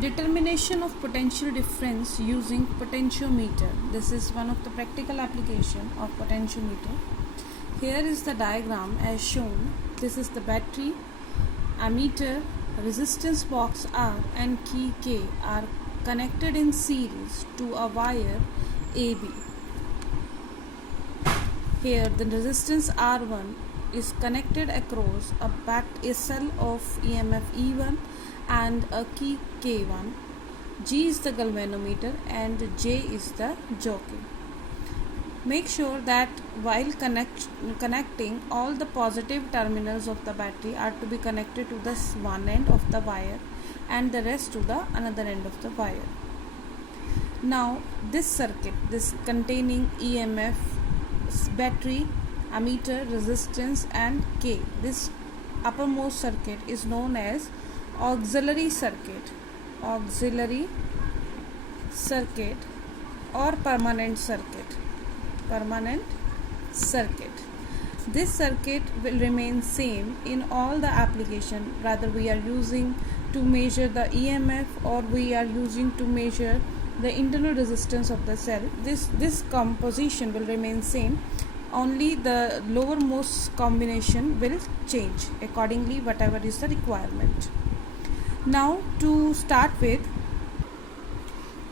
Determination of potential difference using potentiometer. This is one of the practical application of potentiometer. Here is the diagram as shown. This is the battery, ammeter, resistance box R and key K are connected in series to a wire AB. Here the resistance R1 is connected across a backed cell of EMF E1 and a key K1. G is the galvanometer and J is the jockey. Make sure that while connecting, all the positive terminals of the battery are to be connected to this one end of the wire and the rest to the another end of the wire. Now this circuit, this containing EMF, battery, ammeter, resistance and K, this uppermost circuit is known as auxiliary circuit or permanent circuit. This circuit will remain same in all the application, rather we are using to measure the EMF or we are using to measure the internal resistance of the cell. This composition will remain same, only the lowermost combination will change accordingly whatever is the requirement. Now to start with,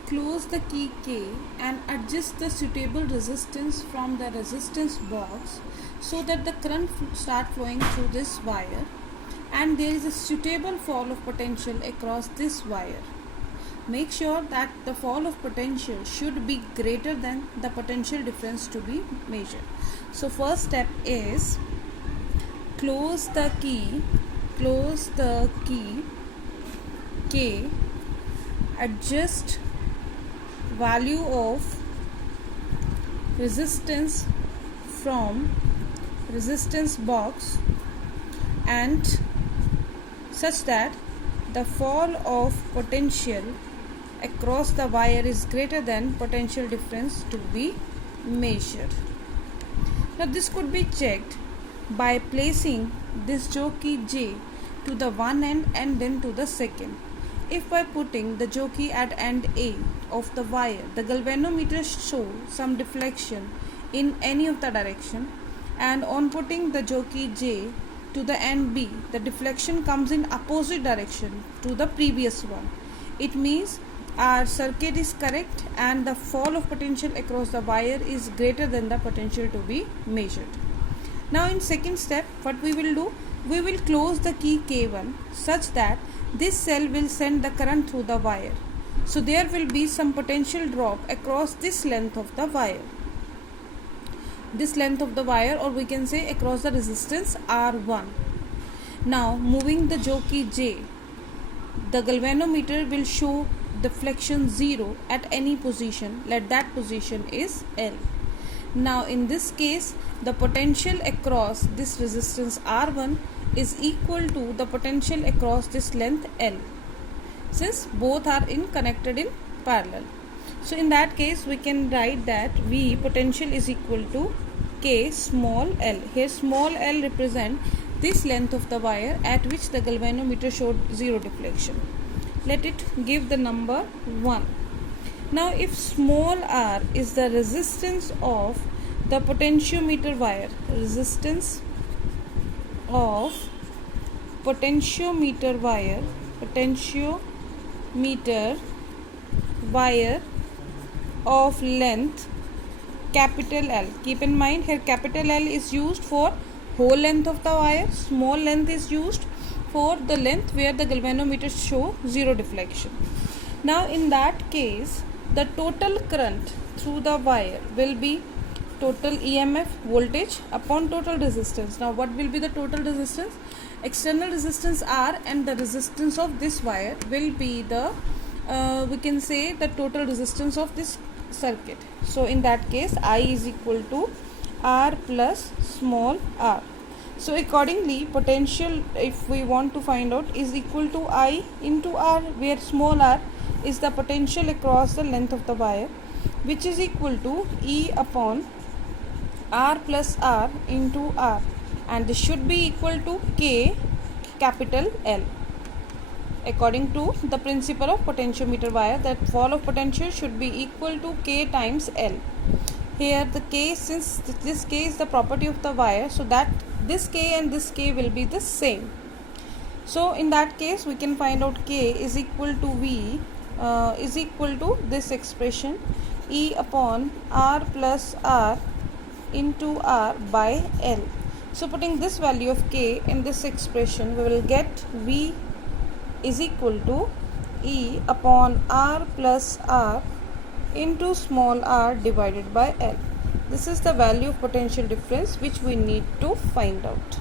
close the key K and adjust the suitable resistance from the resistance box so that the current start flowing through this wire and there is a suitable fall of potential across this wire. Make sure that the fall of potential should be greater than the potential difference to be measured. So first step is close the key K, adjust value of resistance from resistance box and such that the fall of potential across the wire is greater than potential difference to be measured. Now this could be checked by placing this jockey J to the one end and then to the second. If by putting the jockey at end A of the wire, the galvanometer shows some deflection in any of the direction, and on putting the jockey J to the end B, the deflection comes in opposite direction to the previous one. It means our circuit is correct and the fall of potential across the wire is greater than the potential to be measured. Now in second step, what we will do, we will close the key K1 such that this cell will send the current through the wire. So there will be some potential drop across this length of the wire. Or we can say across the resistance R1. Now moving the jockey J, the galvanometer will show deflection 0 at any position. Let that position is L. Now in this case, the potential across this resistance R1 is equal to the potential across this length L, since both are connected in parallel. So in that case we can write that V potential is equal to K small l. Here small l represent this length of the wire at which the galvanometer showed 0 deflection. Let it give the number 1. Now if small r is the resistance of the potentiometer wire, potentiometer wire of length capital L. Keep in mind here capital L is used for whole length of the wire, small length is used for the length where the galvanometer show 0 deflection. Now in that case, the total current through the wire will be total EMF voltage upon total resistance. Now what will be the total resistance? External resistance R and the resistance of this wire will be the we can say the total resistance of this circuit. So in that case I is equal to R plus small r. So accordingly potential, if we want to find out, is equal to I into R, where small r is the potential across the length of the wire, which is equal to E upon R plus R into R, and this should be equal to K capital L. according to the principle of potentiometer wire, that fall of potential should be equal to K times L. Here the K, since this K is the property of the wire, so that this K and this K will be the same. So in that case we can find out K is equal to V is equal to this expression, E upon R plus R into R by L. So putting this value of K in this expression, we will get V is equal to E upon R plus R into small r divided by L. This is the value of potential difference which we need to find out.